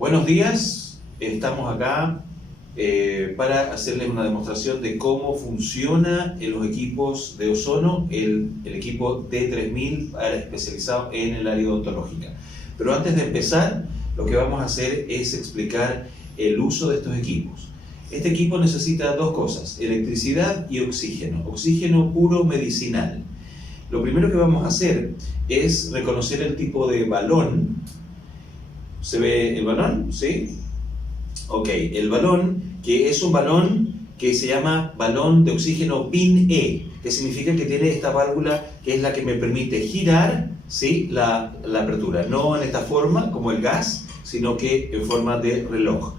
Buenos días, estamos acá para hacerles una demostración de cómo funciona en los equipos de ozono, el equipo D3000 especializado en el área odontológica. Pero antes de empezar, lo que vamos a hacer es explicar el uso de estos equipos. Este equipo necesita dos cosas, electricidad y oxígeno puro medicinal. Lo primero que vamos a hacer es reconocer el tipo de balón. ¿Se ve el balón? ¿Sí? Ok, el balón, que es un balón que se llama balón de oxígeno BIN-E, que significa que tiene esta válvula que es la que me permite girar, ¿sí?, la apertura. No en esta forma, como el gas, sino que en forma de reloj.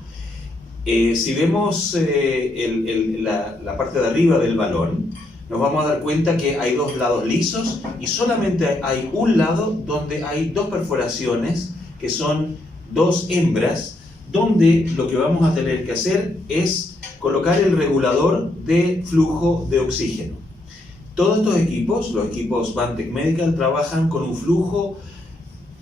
Si vemos la parte de arriba del balón, nos vamos a dar cuenta que hay dos lados lisos y solamente hay un lado donde hay dos perforaciones que son dos hembras, donde lo que vamos a tener que hacer es colocar el regulador de flujo de oxígeno. Todos estos equipos, los equipos Vantec Medical, trabajan con un flujo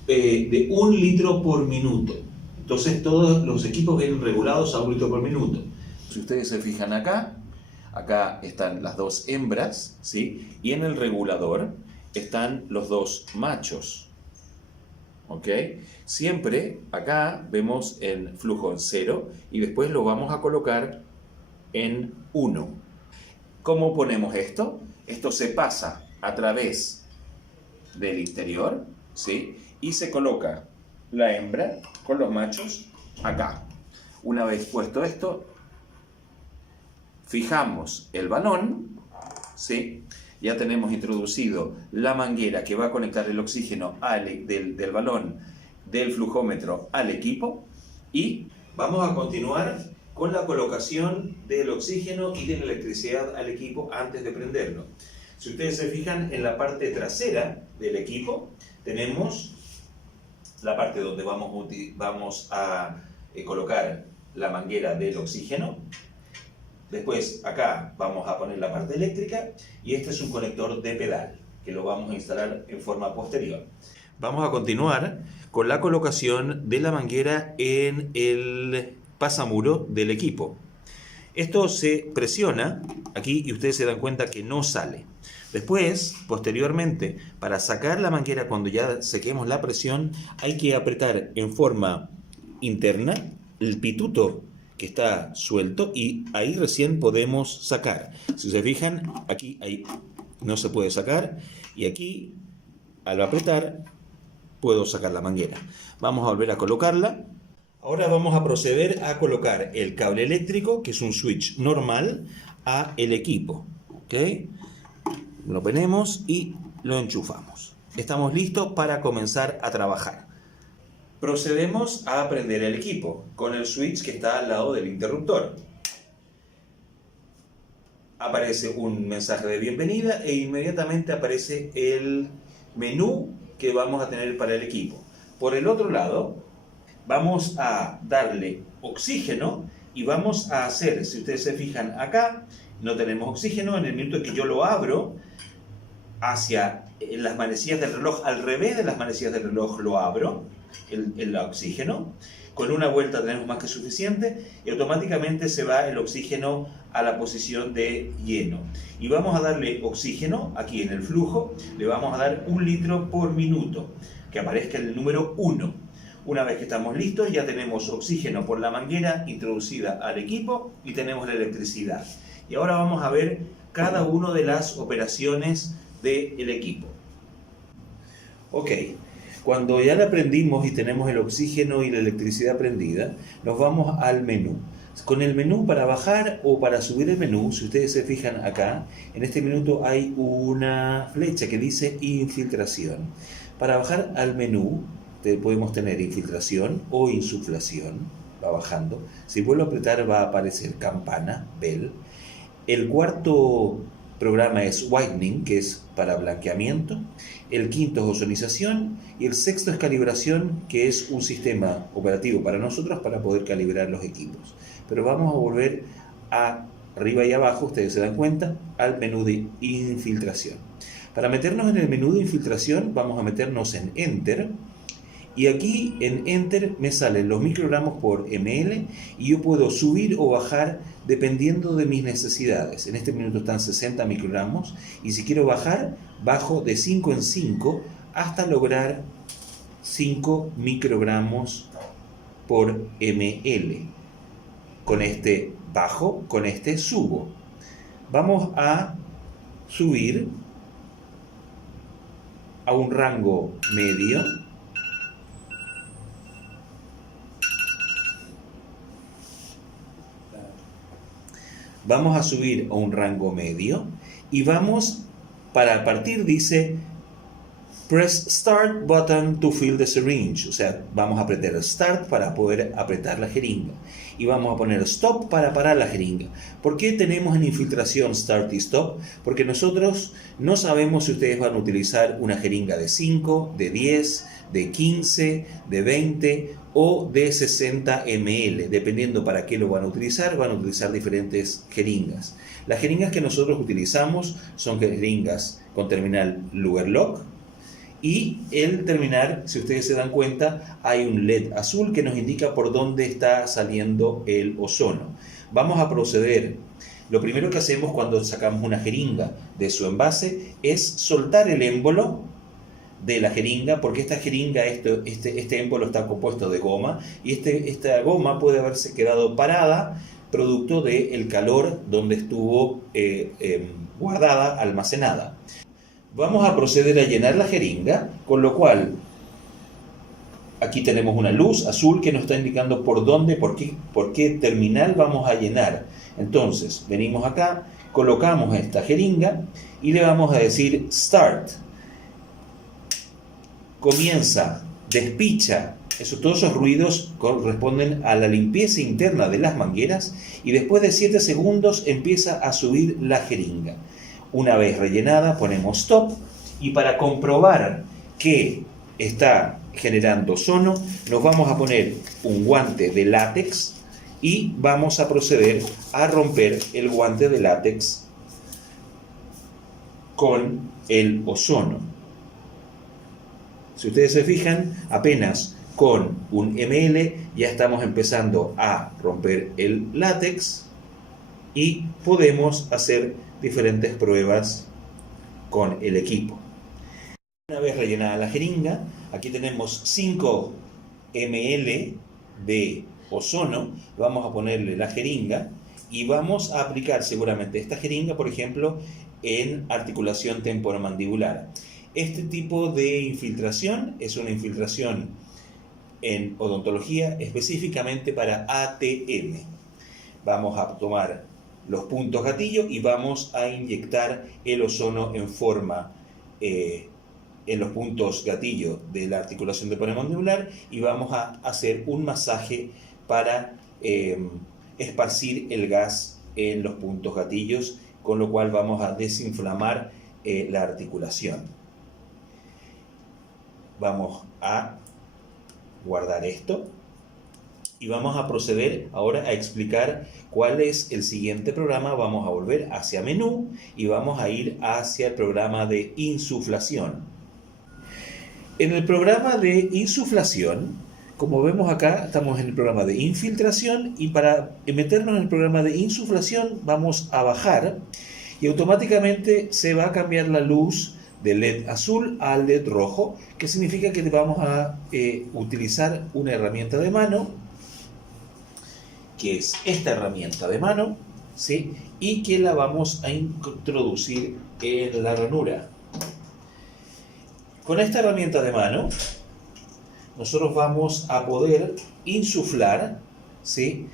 de 1 litro por minuto. Entonces todos los equipos vienen regulados a 1 litro por minuto. Si ustedes se fijan acá están las dos hembras, ¿sí? Y en el regulador están los dos machos. ¿Ok? Siempre acá vemos el flujo en 0 y después lo vamos a colocar en 1. ¿Cómo ponemos esto? Esto se pasa a través del interior, ¿sí? Y se coloca la hembra con los machos acá. Una vez puesto esto, fijamos el balón, ¿sí? Ya tenemos introducido la manguera que va a conectar el oxígeno del balón del flujómetro al equipo y vamos a continuar con la colocación del oxígeno y de la electricidad al equipo antes de prenderlo. Si ustedes se fijan en la parte trasera del equipo, tenemos la parte donde vamos a colocar la manguera del oxígeno. Después acá vamos a poner la parte eléctrica y este es un conector de pedal que lo vamos a instalar en forma posterior. Vamos a continuar con la colocación de la manguera en el pasamuro del equipo. Esto se presiona aquí y ustedes se dan cuenta que no sale. Después, posteriormente, para sacar la manguera cuando ya sequemos la presión, hay que apretar en forma interna el pituto que está suelto y ahí recién podemos sacar. Si se fijan, aquí ahí no se puede sacar y aquí al apretar puedo sacar la manguera. Vamos a volver a colocarla. Ahora vamos a proceder a colocar el cable eléctrico, que es un switch normal, a el equipo. ¿Ok? Lo ponemos y lo enchufamos. Estamos listos para comenzar a trabajar. Procedemos a prender el equipo con el switch que está al lado del interruptor. Aparece un mensaje de bienvenida e inmediatamente aparece el menú que vamos a tener para el equipo. Por el otro lado, vamos a darle oxígeno y vamos a hacer, si ustedes se fijan acá, no tenemos oxígeno. En el minuto que yo lo abro hacia las manecillas del reloj, al revés de las manecillas del reloj lo abro, el oxígeno. Con una vuelta tenemos más que suficiente y automáticamente se va el oxígeno a la posición de lleno. Y vamos a darle oxígeno aquí en el flujo, le vamos a dar 1 litro por minuto, que aparezca el número 1. Una vez que estamos listos, ya tenemos oxígeno por la manguera introducida al equipo y tenemos la electricidad. Y ahora vamos a ver cada una de las operaciones del equipo. Ok. Cuando ya la prendimos y tenemos el oxígeno y la electricidad prendida, nos vamos al menú. Con el menú para bajar o para subir el menú, si ustedes se fijan acá, en este minuto hay una flecha que dice infiltración. Para bajar al menú, podemos tener infiltración o insuflación, va bajando. Si vuelvo a apretar va a aparecer campana, bell. El cuarto programa es whitening, que es para blanqueamiento. El quinto es ozonización y el sexto es calibración, que es un sistema operativo para nosotros para poder calibrar los equipos. Pero vamos a volver arriba y abajo, ustedes se dan cuenta, al menú de infiltración. Para meternos en el menú de infiltración vamos a meternos en Enter Y aquí en Enter me salen los microgramos por ml y yo puedo subir o bajar dependiendo de mis necesidades. En este minuto están 60 microgramos y si quiero bajar, bajo de 5 en 5 hasta lograr 5 microgramos por ml. Con este bajo, con este subo. Vamos a subir a un rango medio. Vamos a subir a un rango medio y vamos, para partir dice press start button to fill the syringe, o sea, vamos a apretar start para poder apretar la jeringa y vamos a poner stop para parar la jeringa. ¿Por qué tenemos en infiltración start y stop? Porque nosotros no sabemos si ustedes van a utilizar una jeringa de 5, de 10, de 15, de 20 o de 60 ml, dependiendo para qué lo van a utilizar diferentes jeringas. Las jeringas que nosotros utilizamos son jeringas con terminal Luger-Lock y el terminal, si ustedes se dan cuenta, hay un LED azul que nos indica por dónde está saliendo el ozono. Vamos a proceder. Lo primero que hacemos cuando sacamos una jeringa de su envase es soltar el émbolo de la jeringa, porque esta jeringa, este émbolo está compuesto de goma y esta goma puede haberse quedado parada producto del calor donde estuvo guardada, almacenada. Vamos a proceder a llenar la jeringa, con lo cual aquí tenemos una luz azul que nos está indicando por dónde, por qué terminal vamos a llenar. Entonces, venimos acá, colocamos esta jeringa y le vamos a decir Start. Comienza, despicha. Todos esos ruidos corresponden a la limpieza interna de las mangueras y después de 7 segundos empieza a subir la jeringa. Una vez rellenada ponemos stop y para comprobar que está generando ozono nos vamos a poner un guante de látex y vamos a proceder a romper el guante de látex con el ozono. Si ustedes se fijan, apenas con un ml ya estamos empezando a romper el látex y podemos hacer diferentes pruebas con el equipo. Una vez rellenada la jeringa, aquí tenemos 5 ml de ozono, vamos a ponerle la jeringa y vamos a aplicar seguramente esta jeringa, por ejemplo, en articulación temporomandibular. Este tipo de infiltración es una infiltración en odontología específicamente para ATM. Vamos a tomar los puntos gatillo y vamos a inyectar el ozono en forma en los puntos gatillo de la articulación temporomandibular y vamos a hacer un masaje para esparcir el gas en los puntos gatillos, con lo cual vamos a desinflamar la articulación. Vamos a guardar esto y vamos a proceder ahora a explicar cuál es el siguiente programa. Vamos a volver hacia menú y vamos a ir hacia el programa de insuflación. En el programa de insuflación, como vemos acá, estamos en el programa de infiltración y para meternos en el programa de insuflación vamos a bajar y automáticamente se va a cambiar la luz del LED azul al LED rojo, que significa que vamos a utilizar una herramienta de mano, que es esta herramienta de mano, ¿sí? Y que la vamos a introducir en la ranura. Con esta herramienta de mano, nosotros vamos a poder insuflar, ¿sí?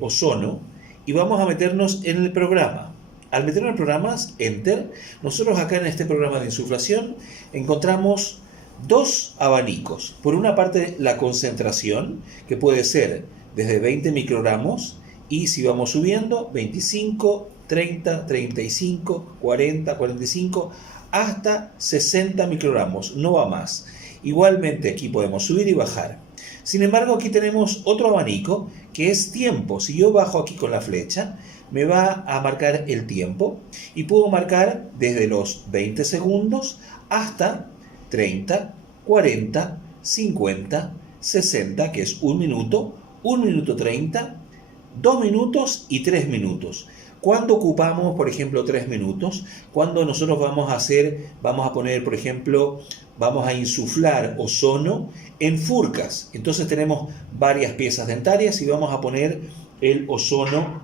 Ozono y vamos a meternos en el programa. Al meternos en programas, Enter, nosotros acá en este programa de insuflación encontramos dos abanicos. Por una parte, la concentración, que puede ser desde 20 microgramos, y si vamos subiendo, 25, 30, 35, 40, 45, hasta 60 microgramos, no va más. Igualmente aquí podemos subir y bajar. Sin embargo, aquí tenemos otro abanico, que es tiempo. Si yo bajo aquí con la flecha, me va a marcar el tiempo y puedo marcar desde los 20 segundos hasta 30, 40, 50, 60, que es 1 minuto, 1 minuto 30, 2 minutos y 3 minutos. ¿Cuándo ocupamos, por ejemplo, 3 minutos? Cuando nosotros vamos a poner, por ejemplo, vamos a insuflar ozono en furcas. Entonces tenemos varias piezas dentarias y vamos a poner el ozono.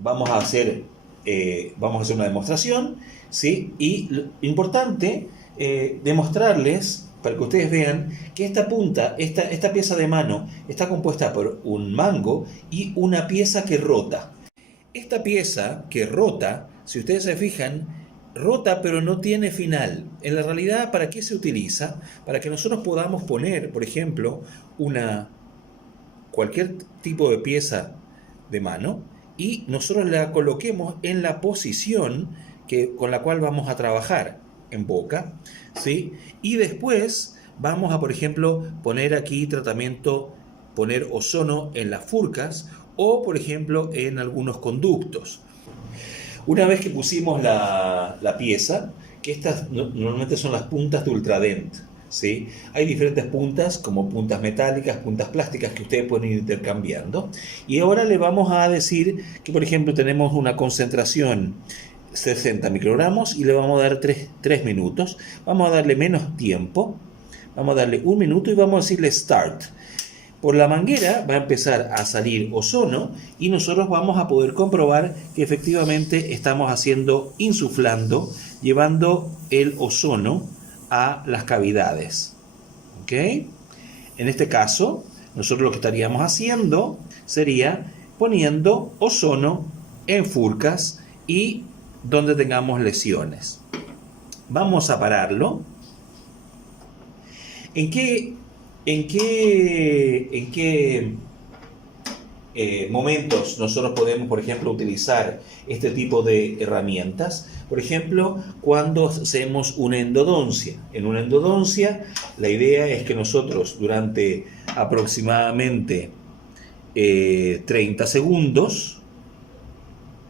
Vamos a hacer una demostración, ¿sí? Y lo importante, demostrarles, para que ustedes vean, que esta punta, esta pieza de mano, está compuesta por un mango y una pieza que rota. Esta pieza que rota, si ustedes se fijan, rota pero no tiene final. En la realidad, ¿para qué se utiliza? Para que nosotros podamos poner, por ejemplo, cualquier tipo de pieza de mano y nosotros la coloquemos en la posición con la cual vamos a trabajar en boca, ¿sí? Y después vamos a, por ejemplo, poner aquí poner ozono en las furcas o, por ejemplo, en algunos conductos. Una vez que pusimos la pieza, que estas normalmente son las puntas de Ultradent, ¿sí? Hay diferentes puntas, como puntas metálicas, puntas plásticas, que ustedes pueden ir intercambiando. Y ahora le vamos a decir que, por ejemplo, tenemos una concentración 60 microgramos y le vamos a dar 3 minutos. Vamos a darle menos tiempo, vamos a darle 1 minuto y vamos a decirle Start. Por la manguera va a empezar a salir ozono y nosotros vamos a poder comprobar que efectivamente estamos insuflando, llevando el ozono a las cavidades. ¿Ok? En este caso, nosotros lo que estaríamos haciendo sería poniendo ozono en furcas y donde tengamos lesiones. Vamos a pararlo. ¿En qué momentos nosotros podemos, por ejemplo, utilizar este tipo de herramientas? Por ejemplo, cuando hacemos una endodoncia. En una endodoncia, la idea es que nosotros durante aproximadamente 30 segundos,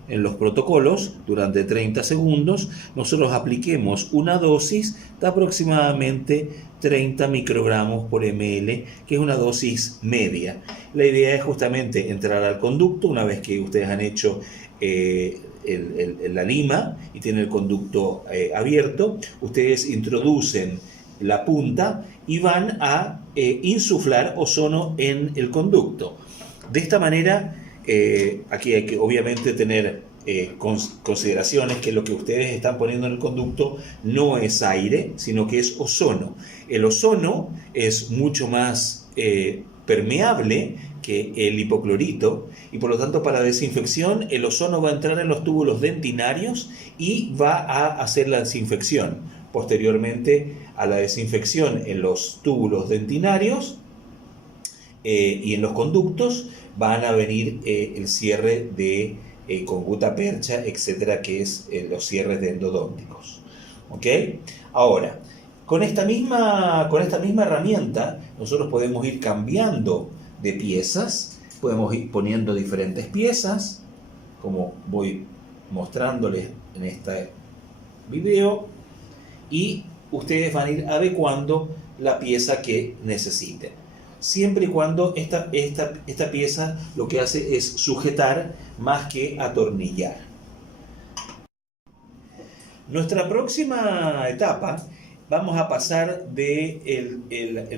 en los protocolos, durante 30 segundos, nosotros apliquemos una dosis de aproximadamente 30 microgramos por ml, que es una dosis media. La idea es justamente entrar al conducto, una vez que ustedes han hecho la lima y tienen el conducto abierto, ustedes introducen la punta y van a insuflar ozono en el conducto. De esta manera, aquí hay que obviamente tener consideraciones que lo que ustedes están poniendo en el conducto no es aire, sino que es ozono. El ozono es mucho más permeable que el hipoclorito y por lo tanto para desinfección el ozono va a entrar en los túbulos dentinarios y va a hacer la desinfección. Posteriormente a la desinfección en los túbulos dentinarios y en los conductos van a venir el cierre de con gutapercha, etcétera, que es los cierres de endodónticos. ¿Ok? Ahora, con esta misma herramienta, nosotros podemos ir cambiando de piezas, podemos ir poniendo diferentes piezas, como voy mostrándoles en este video, y ustedes van a ir adecuando la pieza que necesiten. Siempre y cuando esta pieza lo que hace es sujetar más que atornillar. Nuestra próxima etapa, vamos a pasar del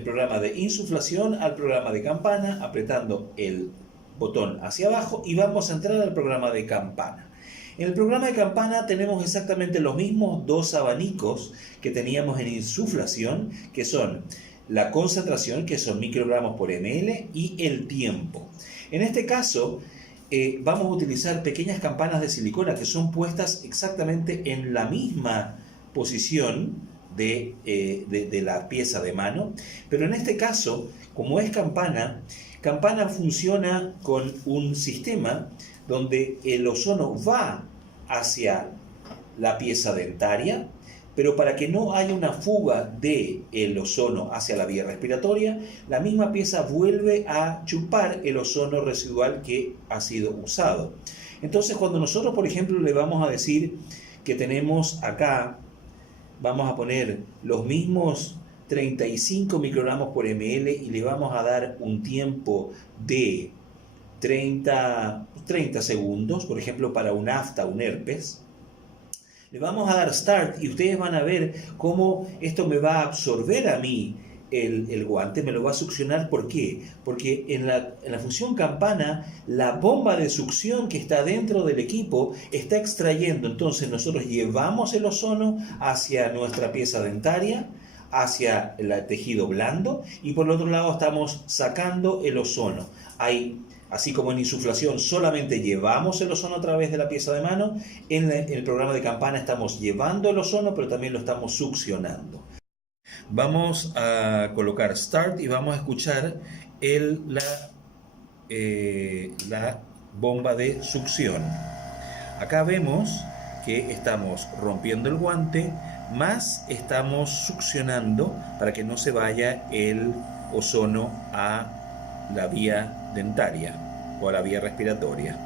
programa de insuflación al programa de campana, apretando el botón hacia abajo y vamos a entrar al programa de campana. En el programa de campana tenemos exactamente los mismos dos abanicos que teníamos en insuflación, que son la concentración, que son microgramos por ml, y el tiempo. En este caso, vamos a utilizar pequeñas campanas de silicona que son puestas exactamente en la misma posición de la pieza de mano, pero en este caso, como es campana funciona con un sistema donde el ozono va hacia la pieza dentaria, pero para que no haya una fuga del ozono hacia la vía respiratoria, la misma pieza vuelve a chupar el ozono residual que ha sido usado. Entonces, cuando nosotros, por ejemplo, le vamos a decir que tenemos acá, vamos a poner los mismos 35 microgramos por ml y le vamos a dar un tiempo de 30 segundos, por ejemplo, para un afta, un herpes. Le vamos a dar start y ustedes van a ver cómo esto me va a absorber a mí el guante, me lo va a succionar. ¿Por qué? Porque en la función campana, la bomba de succión que está dentro del equipo está extrayendo. Entonces nosotros llevamos el ozono hacia nuestra pieza dentaria, hacia el tejido blando, y por el otro lado estamos sacando el ozono. Así como en insuflación solamente llevamos el ozono a través de la pieza de mano, en el programa de campana estamos llevando el ozono, pero también lo estamos succionando. Vamos a colocar Start y vamos a escuchar la bomba de succión. Acá vemos que estamos rompiendo el guante, más estamos succionando para que no se vaya el ozono a la vía dentaria o a la vía respiratoria.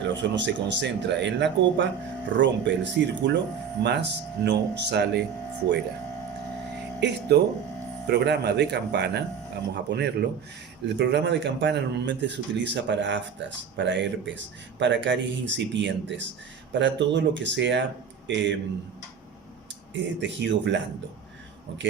El ozono se concentra en la copa, rompe el círculo, más no sale fuera. Esto, programa de campana, vamos a ponerlo. El programa de campana normalmente se utiliza para aftas, para herpes, para caries incipientes, para todo lo que sea tejido blando. ¿Ok?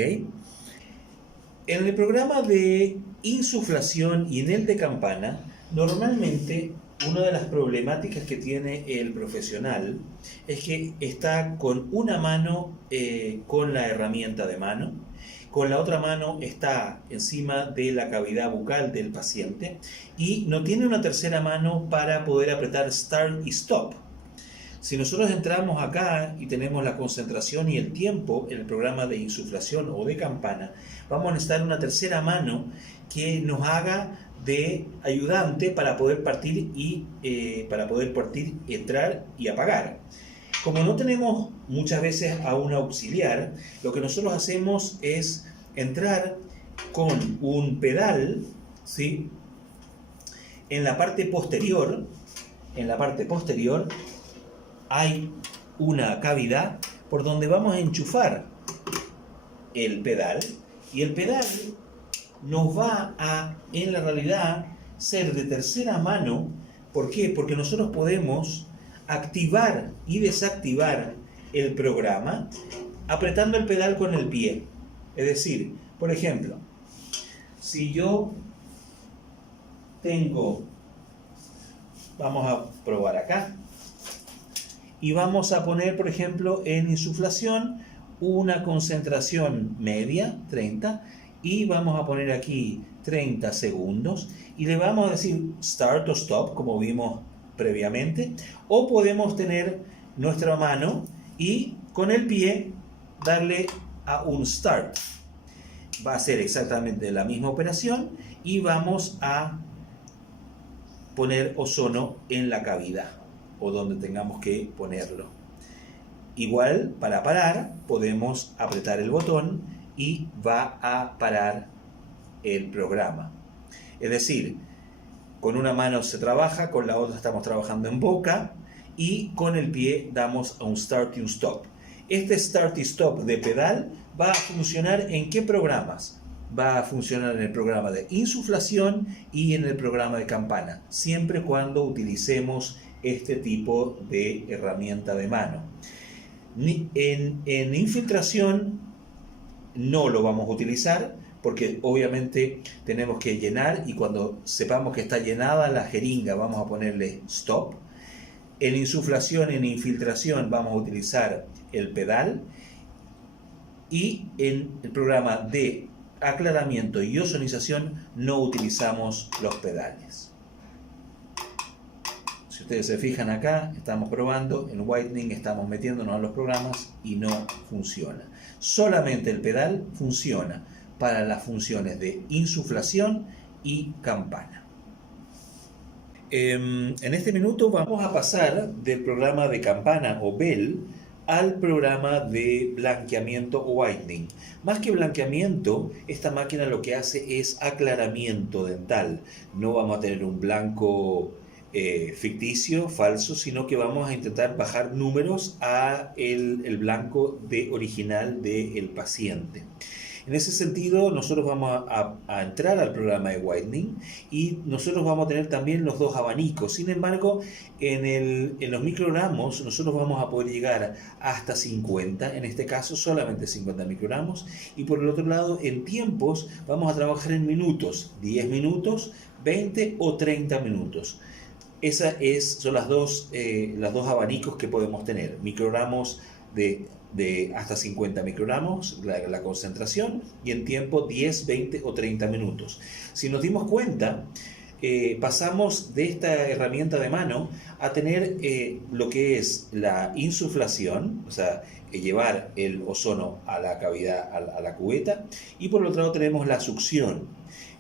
En el programa de insuflación y en el de campana, normalmente una de las problemáticas que tiene el profesional es que está con una mano con la herramienta de mano, con la otra mano está encima de la cavidad bucal del paciente y no tiene una tercera mano para poder apretar Start y Stop. Si nosotros entramos acá y tenemos la concentración y el tiempo en el programa de insuflación o de campana, vamos a necesitar una tercera mano que nos haga de ayudante para poder partir entrar y apagar. Como no tenemos muchas veces a un auxiliar, lo que nosotros hacemos es entrar con un pedal, ¿sí? En la parte posterior hay una cavidad por donde vamos a enchufar el pedal, y el pedal nos va a, en la realidad, ser de tercera mano. ¿Por qué? Porque nosotros podemos activar y desactivar el programa apretando el pedal con el pie. Es decir, por ejemplo, si yo vamos a probar acá, y vamos a poner, por ejemplo, en insuflación una concentración media, 30, y vamos a poner aquí 30 segundos, y le vamos a decir Start o Stop, como vimos previamente, o podemos tener nuestra mano y con el pie darle a un Start. Va a ser exactamente la misma operación y vamos a poner ozono en la cavidad o donde tengamos que ponerlo. Igual, para parar, podemos apretar el botón y va a parar el programa. Es decir, con una mano se trabaja, con la otra estamos trabajando en boca y con el pie damos a un Start y un Stop. Este Start y Stop de pedal va a funcionar ¿en qué programas? Va a funcionar en el programa de insuflación y en el programa de campana, siempre cuando utilicemos este tipo de herramienta de mano. En infiltración no lo vamos a utilizar porque obviamente tenemos que llenar, y cuando sepamos que está llenada la jeringa vamos a ponerle Stop. En insuflación, en infiltración vamos a utilizar el pedal, y en el programa de aclaramiento y ozonización no utilizamos los pedales. Si ustedes se fijan acá, estamos probando, en whitening estamos metiéndonos a los programas y no funciona. Solamente el pedal funciona para las funciones de insuflación y campana. En este minuto vamos a pasar del programa de campana o bell al programa de blanqueamiento o whitening. Más que blanqueamiento, esta máquina lo que hace es aclaramiento dental. No vamos a tener un blanco ficticio, falso, sino que vamos a intentar bajar números a el blanco original del paciente. En ese sentido, nosotros vamos a entrar al programa de whitening y nosotros vamos a tener también los dos abanicos. Sin embargo, en los microgramos nosotros vamos a poder llegar hasta 50, en este caso solamente 50 microgramos. Y por el otro lado, en tiempos vamos a trabajar en minutos, 10 minutos, 20 o 30 minutos. Son los dos abanicos que podemos tener, microgramos de hasta 50 microgramos, la concentración, y en tiempo 10, 20 o 30 minutos. Si nos dimos cuenta, pasamos de esta herramienta de mano a tener lo que es la insuflación, o sea, llevar el ozono a la cavidad, a la cubeta, y por el otro lado tenemos la succión.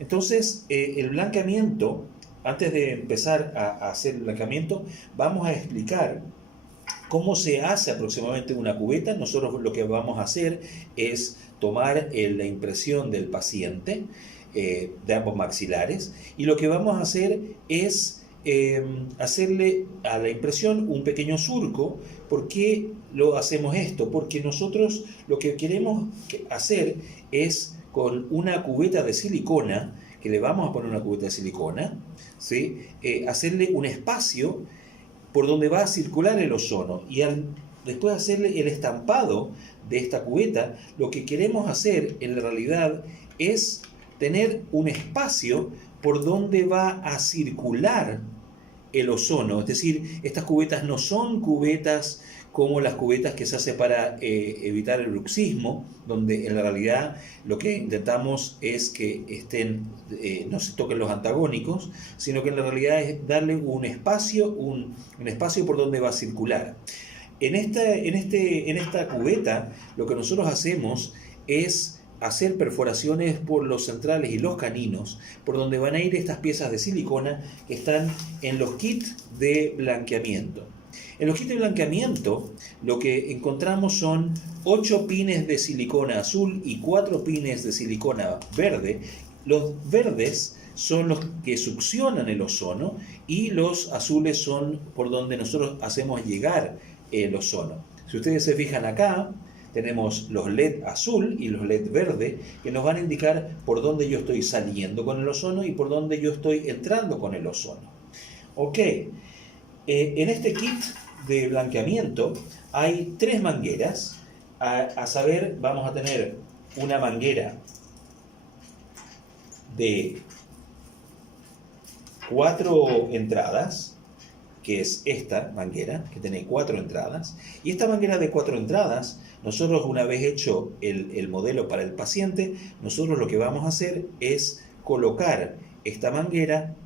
Entonces, el blanqueamiento, antes de empezar a hacer el blanqueamiento, vamos a explicar cómo se hace aproximadamente una cubeta. Nosotros lo que vamos a hacer es tomar la impresión del paciente de ambos maxilares, y lo que vamos a hacer es hacerle a la impresión un pequeño surco. ¿Por qué lo hacemos esto? Porque nosotros lo que queremos hacer es, con una cubeta de silicona, que le vamos a poner una cubeta de silicona, ¿sí? Hacerle un espacio por donde va a circular el ozono, y después hacerle el estampado de esta cubeta, lo que queremos hacer en realidad es tener un espacio por donde va a circular el ozono. Es decir, estas cubetas no son cubetas como las cubetas que se hace para evitar el bruxismo, donde en la realidad lo que intentamos es que no se toquen los antagónicos, sino que en la realidad es darle un espacio por donde va a circular. En esta cubeta lo que nosotros hacemos es hacer perforaciones por los centrales y los caninos, por donde van a ir estas piezas de silicona que están en los kits de blanqueamiento. En los kits de blanqueamiento lo que encontramos son 8 pines de silicona azul y 4 pines de silicona verde. Los verdes son los que succionan el ozono y los azules son por donde nosotros hacemos llegar el ozono. Si ustedes se fijan acá, tenemos los LED azul y los LED verde, que nos van a indicar por dónde yo estoy saliendo con el ozono y por dónde yo estoy entrando con el ozono. Ok, en este kit de blanqueamiento hay 3 mangueras. A saber, vamos a tener una manguera de 4 entradas, que es esta manguera, que tiene 4 entradas. Y esta manguera de 4 entradas, nosotros, una vez hecho el modelo para el paciente, nosotros lo que vamos a hacer es colocar esta manguera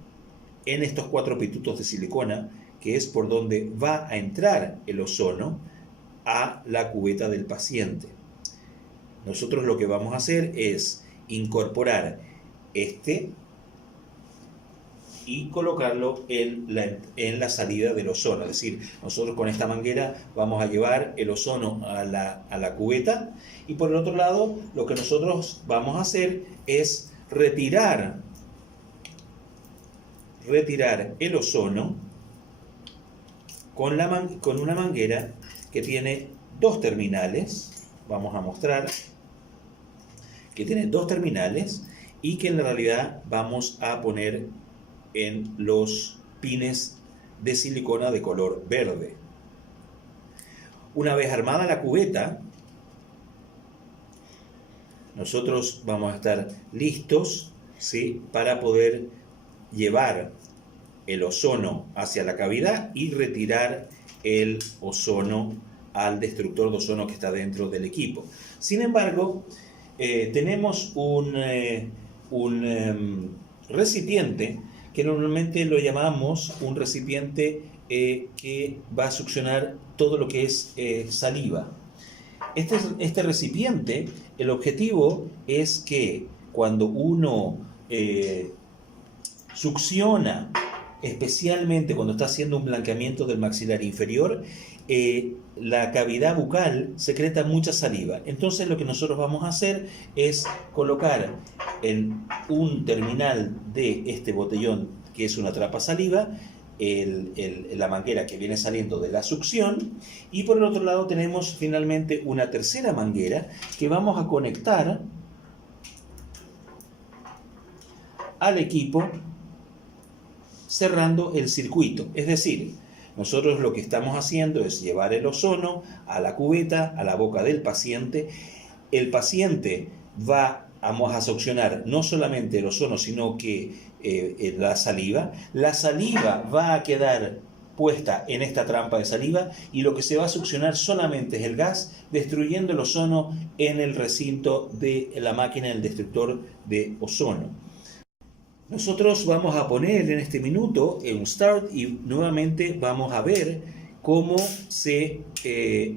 en estos 4 pitutos de silicona, que es por donde va a entrar el ozono a la cubeta del paciente. Nosotros lo que vamos a hacer es incorporar y colocarlo en la salida del ozono. Es decir, nosotros con esta manguera vamos a llevar el ozono a la cubeta, y por el otro lado lo que nosotros vamos a hacer es retirar el ozono con una manguera que tiene 2 terminales. Vamos a mostrar que tiene 2 terminales y que en la realidad vamos a poner en los pines de silicona de color verde. Una vez armada la cubeta, nosotros vamos a estar listos, ¿sí?, para poder llevar el ozono hacia la cavidad y retirar el ozono al destructor de ozono que está dentro del equipo. Sin embargo, tenemos un recipiente que normalmente lo llamamos un recipiente que va a succionar todo lo que es saliva. Este recipiente, el objetivo es que cuando uno succiona, especialmente cuando está haciendo un blanqueamiento del maxilar inferior, la cavidad bucal secreta mucha saliva. Entonces lo que nosotros vamos a hacer es colocar en un terminal de este botellón, que es una trapa saliva, la manguera que viene saliendo de la succión, y por el otro lado tenemos finalmente una tercera manguera que vamos a conectar al equipo cerrando el circuito. Es decir, nosotros lo que estamos haciendo es llevar el ozono a la cubeta, a la boca del paciente. El paciente vamos a succionar no solamente el ozono, sino que la saliva. La saliva va a quedar puesta en esta trampa de saliva y lo que se va a succionar solamente es el gas, destruyendo el ozono en el recinto de la máquina del destructor de ozono. Nosotros vamos a poner en este minuto un start y nuevamente vamos a ver cómo se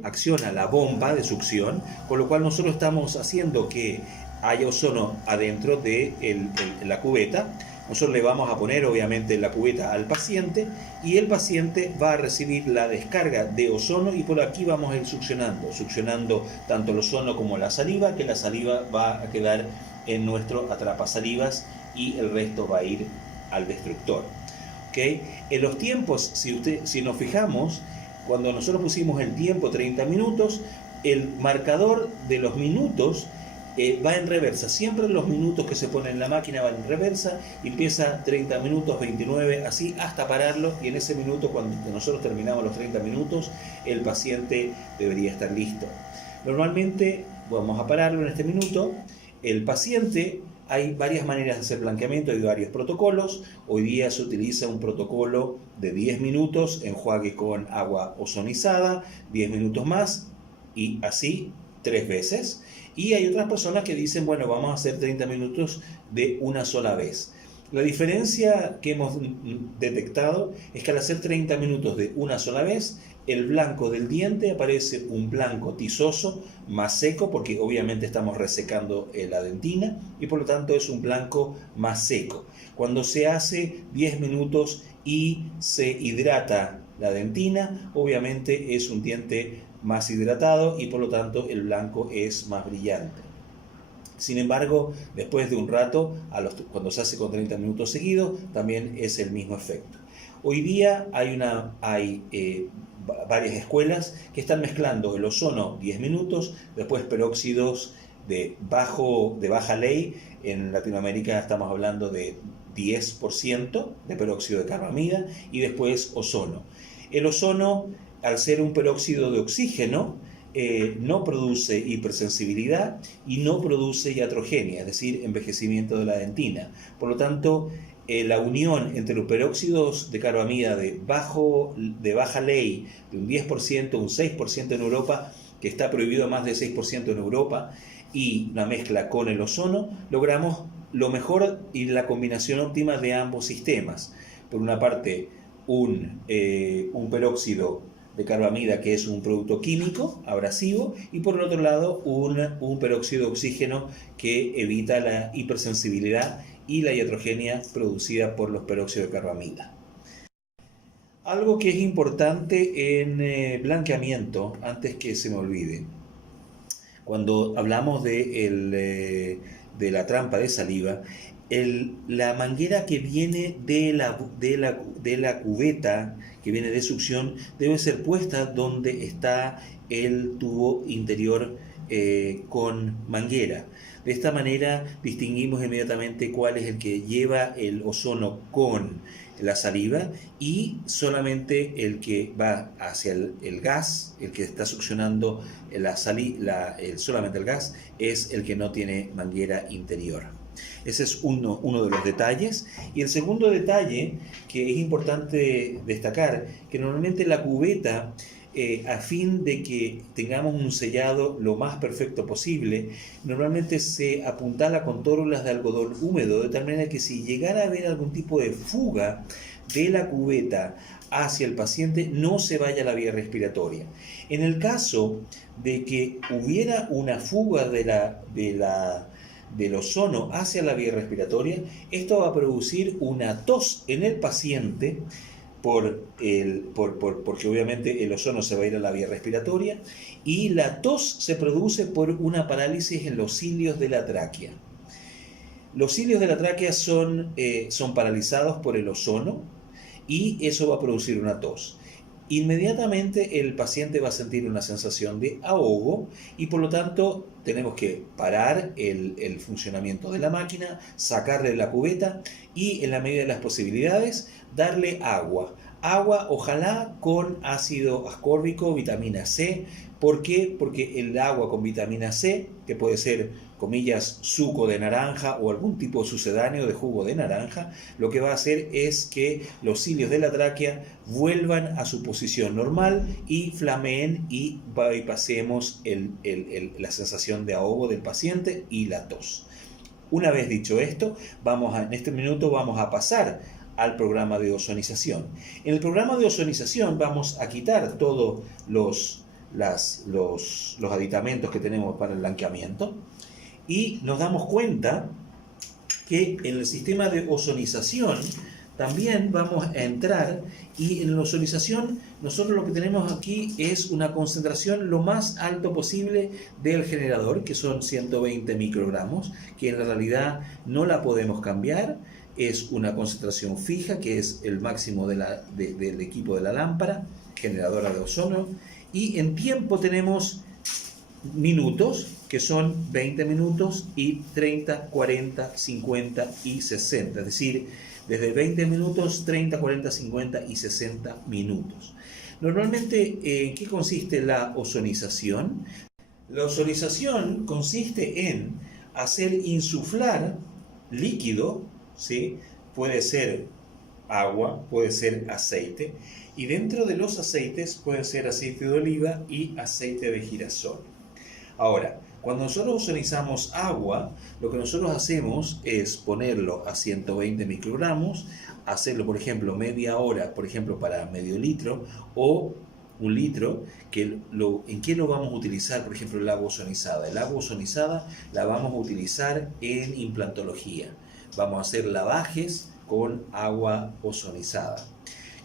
acciona la bomba de succión, con lo cual nosotros estamos haciendo que haya ozono adentro de la cubeta. Nosotros le vamos a poner obviamente la cubeta al paciente y el paciente va a recibir la descarga de ozono y por aquí vamos a ir succionando tanto el ozono como la saliva, que la saliva va a quedar en nuestro atrapasalivas y el resto va a ir al destructor. ¿Okay? En los tiempos, si nos fijamos, cuando nosotros pusimos el tiempo 30 minutos, el marcador de los minutos va en reversa. Siempre los minutos que se ponen en la máquina van en reversa y empieza 30 minutos, 29, así hasta pararlo. Y en ese minuto, cuando nosotros terminamos los 30 minutos, el paciente debería estar listo. Normalmente vamos a pararlo en este minuto. El paciente, hay varias maneras de hacer blanqueamiento, hay varios protocolos. Hoy día se utiliza un protocolo de 10 minutos, enjuague con agua ozonizada, 10 minutos más y así 3 veces. Y hay otras personas que dicen, bueno, vamos a hacer 30 minutos de una sola vez. La diferencia que hemos detectado es que al hacer 30 minutos de una sola vez, el blanco del diente aparece un blanco tizoso, más seco, porque obviamente estamos resecando la dentina, y por lo tanto es un blanco más seco. Cuando se hace 10 minutos y se hidrata la dentina, obviamente es un diente más hidratado y por lo tanto el blanco es más brillante. Sin embargo, después de un rato, cuando se hace con 30 minutos seguidos, también es el mismo efecto. Hoy día hay varias escuelas que están mezclando el ozono 10 minutos, después peróxidos de baja ley. En Latinoamérica estamos hablando de 10% de peróxido de carbamida y después ozono. El ozono, al ser un peróxido de oxígeno, no produce hipersensibilidad y no produce iatrogenia, es decir, envejecimiento de la dentina. Por lo tanto, la unión entre los peróxidos de carbamida de baja ley, de un 10%, un 6% en Europa, que está prohibido más de 6% en Europa, y la mezcla con el ozono, logramos lo mejor y la combinación óptima de ambos sistemas. Por una parte, un peróxido de carbamida, que es un producto químico abrasivo, y por el otro lado un peróxido de oxígeno que evita la hipersensibilidad y la iatrogenia producida por los peróxidos de carbamida. Algo que es importante en blanqueamiento, antes que se me olvide, cuando hablamos de la trampa de saliva, la manguera que viene de la cubeta, que viene de succión, debe ser puesta donde está el tubo interior con manguera. De esta manera distinguimos inmediatamente cuál es el que lleva el ozono con la saliva y solamente el que va hacia el gas, el que está succionando solamente el gas, es el que no tiene manguera interior. Ese es uno de los detalles. Y el segundo detalle que es importante destacar, que normalmente la cubeta, a fin de que tengamos un sellado lo más perfecto posible, normalmente se apuntala con tórulas de algodón húmedo, de tal manera que si llegara a haber algún tipo de fuga de la cubeta hacia el paciente, no se vaya a la vía respiratoria. En el caso de que hubiera una fuga del ozono hacia la vía respiratoria, esto va a producir una tos en el paciente, porque obviamente el ozono se va a ir a la vía respiratoria, y la tos se produce por una parálisis en los cilios de la tráquea. Los cilios de la tráquea son paralizados por el ozono, y eso va a producir una tos. Inmediatamente el paciente va a sentir una sensación de ahogo y por lo tanto tenemos que parar el funcionamiento de la máquina, sacarle la cubeta y en la medida de las posibilidades darle agua. Agua ojalá con ácido ascórbico, vitamina C. ¿Por qué? Porque el agua con vitamina C, que puede ser, comillas, suco de naranja o algún tipo sucedáneo de jugo de naranja, lo que va a hacer es que los cilios de la tráquea vuelvan a su posición normal y flameen y bypassemos la sensación de ahogo del paciente y la tos. Una vez dicho esto, en este minuto vamos a pasar al programa de ozonización. En el programa de ozonización vamos a quitar todos los aditamentos que tenemos para el blanqueamiento y nos damos cuenta que en el sistema de ozonización también vamos a entrar y en la ozonización nosotros lo que tenemos aquí es una concentración lo más alto posible del generador, que son 120 microgramos, que en la realidad no la podemos cambiar, es una concentración fija, que es el máximo del equipo de la lámpara generadora de ozono, y en tiempo tenemos minutos, que son 20 minutos y 30, 40, 50 y 60, es decir, desde 20 minutos, 30, 40, 50 y 60 minutos. Normalmente, ¿en qué consiste la ozonización? La ozonización consiste en hacer insuflar líquido, ¿sí? Puede ser agua, puede ser aceite, y dentro de los aceites puede ser aceite de oliva y aceite de girasol. Ahora, cuando nosotros ozonizamos agua, lo que nosotros hacemos es ponerlo a 120 microgramos, hacerlo, por ejemplo, media hora, por ejemplo, para medio litro o un litro. ¿En qué lo vamos a utilizar, por ejemplo, el agua ozonizada? El agua ozonizada la vamos a utilizar en implantología. Vamos a hacer lavajes con agua ozonizada.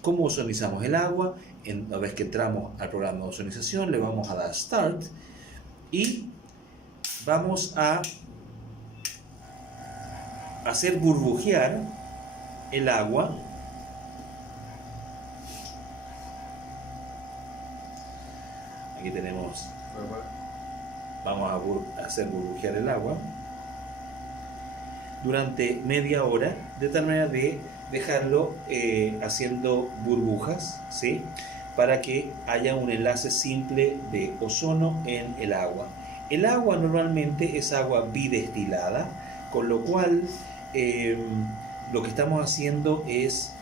¿Cómo ozonizamos el agua? Una vez que entramos al programa de ozonización, le vamos a dar Start y vamos a hacer burbujear el agua. Aquí tenemos, vamos a hacer burbujear el agua durante media hora, de tal manera de dejarlo haciendo burbujas, ¿sí? Para que haya un enlace simple de ozono en el agua. El agua normalmente es agua bidestilada, con lo cual lo que estamos haciendo es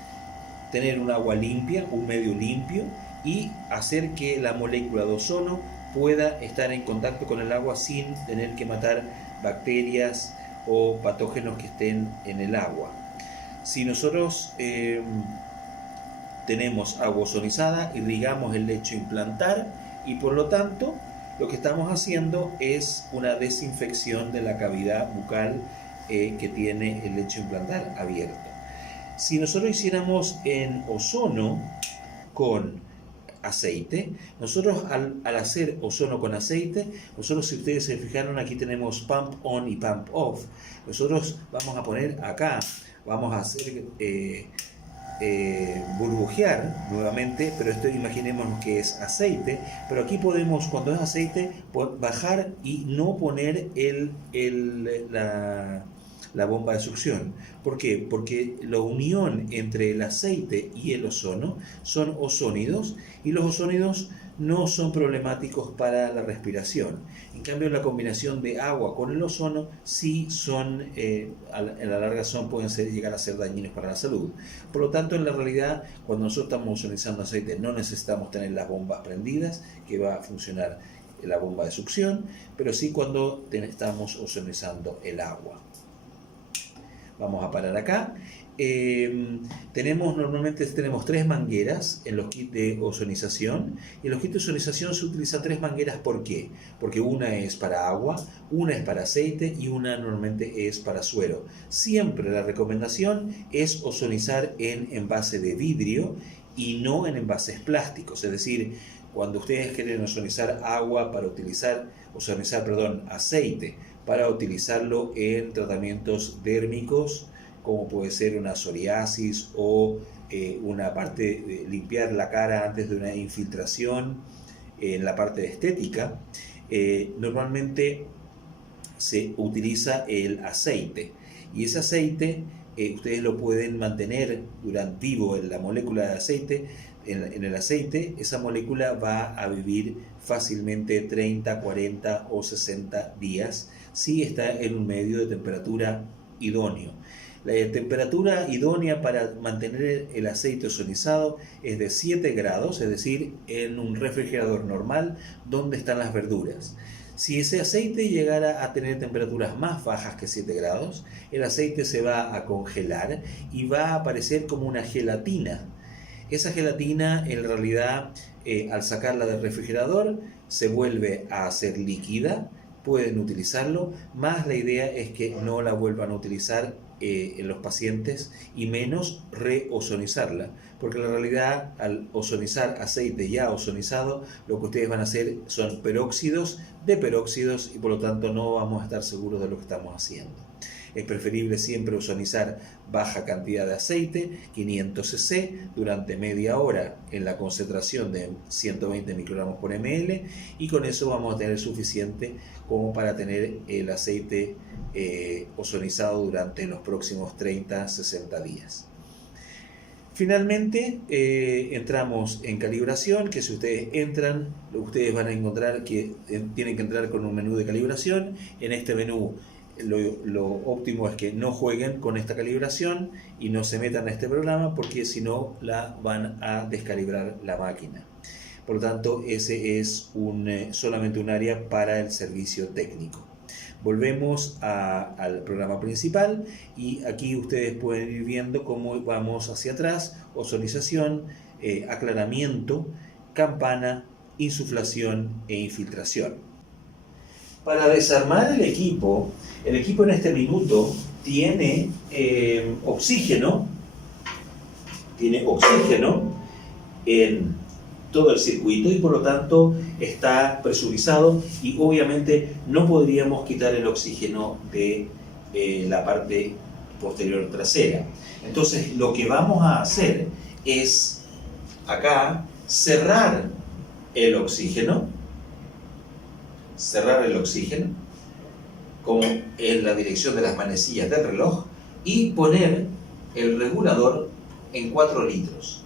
tener un agua limpia, un medio limpio, y hacer que la molécula de ozono pueda estar en contacto con el agua sin tener que matar bacterias o patógenos que estén en el agua. Si nosotros tenemos agua ozonizada, irrigamos el lecho implantar y por lo tanto lo que estamos haciendo es una desinfección de la cavidad bucal que tiene el lecho implantar abierto. Si nosotros hiciéramos en ozono con aceite, nosotros al hacer ozono con aceite, nosotros, si ustedes se fijaron, aquí tenemos pump on y pump off. Nosotros vamos a poner acá, vamos a hacer burbujear nuevamente, pero esto imaginemos que es aceite, pero aquí podemos, cuando es aceite, bajar y no poner la bomba de succión. ¿Por qué? Porque la unión entre el aceite y el ozono son ozónidos y los ozónidos no son problemáticos para la respiración. En cambio, la combinación de agua con el ozono sí son, en la larga pueden llegar a ser dañinos para la salud. Por lo tanto, en la realidad, cuando nosotros estamos ozonizando aceite, no necesitamos tener las bombas prendidas, que va a funcionar la bomba de succión, pero sí cuando estamos ozonizando el agua. Vamos a parar acá. Normalmente tenemos 3 mangueras en los kits de ozonización. Y en los kits de ozonización se utilizan 3 mangueras. ¿Por qué? Porque una es para agua, una es para aceite y una normalmente es para suero. Siempre la recomendación es ozonizar en envase de vidrio y no en envases plásticos. Es decir, cuando ustedes quieren ozonizar agua para aceite para utilizarlo en tratamientos dérmicos como puede ser una psoriasis o una parte de limpiar la cara antes de una infiltración en la parte de estética, normalmente se utiliza el aceite, y ese aceite ustedes lo pueden mantener durante vivo en la molécula de aceite. En el aceite, esa molécula va a vivir fácilmente 30, 40 o 60 días si está en un medio de temperatura idóneo. La temperatura idónea para mantener el aceite ozonizado es de 7 grados, es decir, en un refrigerador normal donde están las verduras. Si ese aceite llegara a tener temperaturas más bajas que 7 grados, el aceite se va a congelar y va a aparecer como una gelatina. Esa gelatina, en realidad, al sacarla del refrigerador, se vuelve a hacer líquida. Pueden utilizarlo, más la idea es que no la vuelvan a utilizar en los pacientes, y menos reozonizarla, porque en realidad al ozonizar aceite ya ozonizado, lo que ustedes van a hacer son peróxidos de peróxidos, y por lo tanto no vamos a estar seguros de lo que estamos haciendo. Es preferible siempre ozonizar baja cantidad de aceite, 500 cc, durante media hora en la concentración de 120 microgramos por ml, y con eso vamos a tener suficiente como para tener el aceite ozonizado durante los próximos 30-60 días. Finalmente entramos en calibración, que si ustedes entran, ustedes van a encontrar que tienen que entrar con un menú de calibración. En este menú lo óptimo es que no jueguen con esta calibración y no se metan a este programa, porque si no la van a descalibrar la máquina. Por lo tanto, ese es solamente un área para el servicio técnico. Volvemos al programa principal, y aquí ustedes pueden ir viendo cómo vamos hacia atrás: ozonización, aclaramiento, campana, insuflación e infiltración. Para desarmar el equipo en este minuto tiene oxígeno en todo el circuito, y por lo tanto está presurizado, y obviamente no podríamos quitar el oxígeno de la parte posterior trasera. Entonces lo que vamos a hacer es acá cerrar el oxígeno como en la dirección de las manecillas del reloj, y poner el regulador en 4 litros.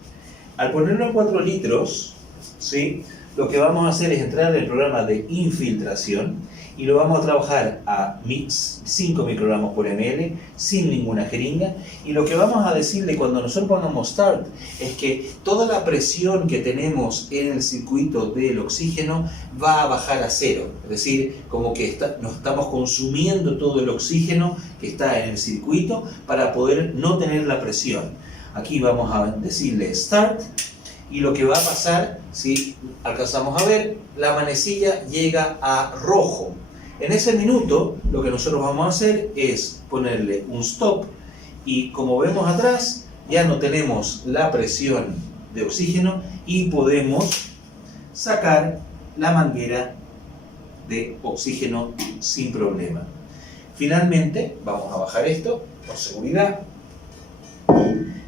Al ponerlo en 4 litros, ¿sí?, lo que vamos a hacer es entrar en el programa de infiltración, y lo vamos a trabajar a 5 microgramos por ml, sin ninguna jeringa. Y lo que vamos a decirle cuando nosotros pongamos Start es que toda la presión que tenemos en el circuito del oxígeno va a bajar a 0. Es decir, como que nos estamos consumiendo todo el oxígeno que está en el circuito para poder no tener la presión. Aquí vamos a decirle Start, y lo que va a pasar, si alcanzamos a ver, la manecilla llega a rojo. En ese minuto lo que nosotros vamos a hacer es ponerle un stop, y como vemos atrás ya no tenemos la presión de oxígeno, y podemos sacar la manguera de oxígeno sin problema. Finalmente vamos a bajar esto por seguridad.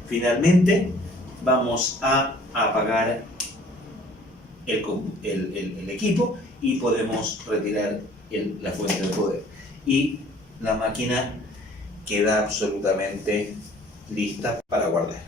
Finalmente vamos a apagar el equipo, y podemos retirar la fuente de poder, y la máquina queda absolutamente lista para guardar.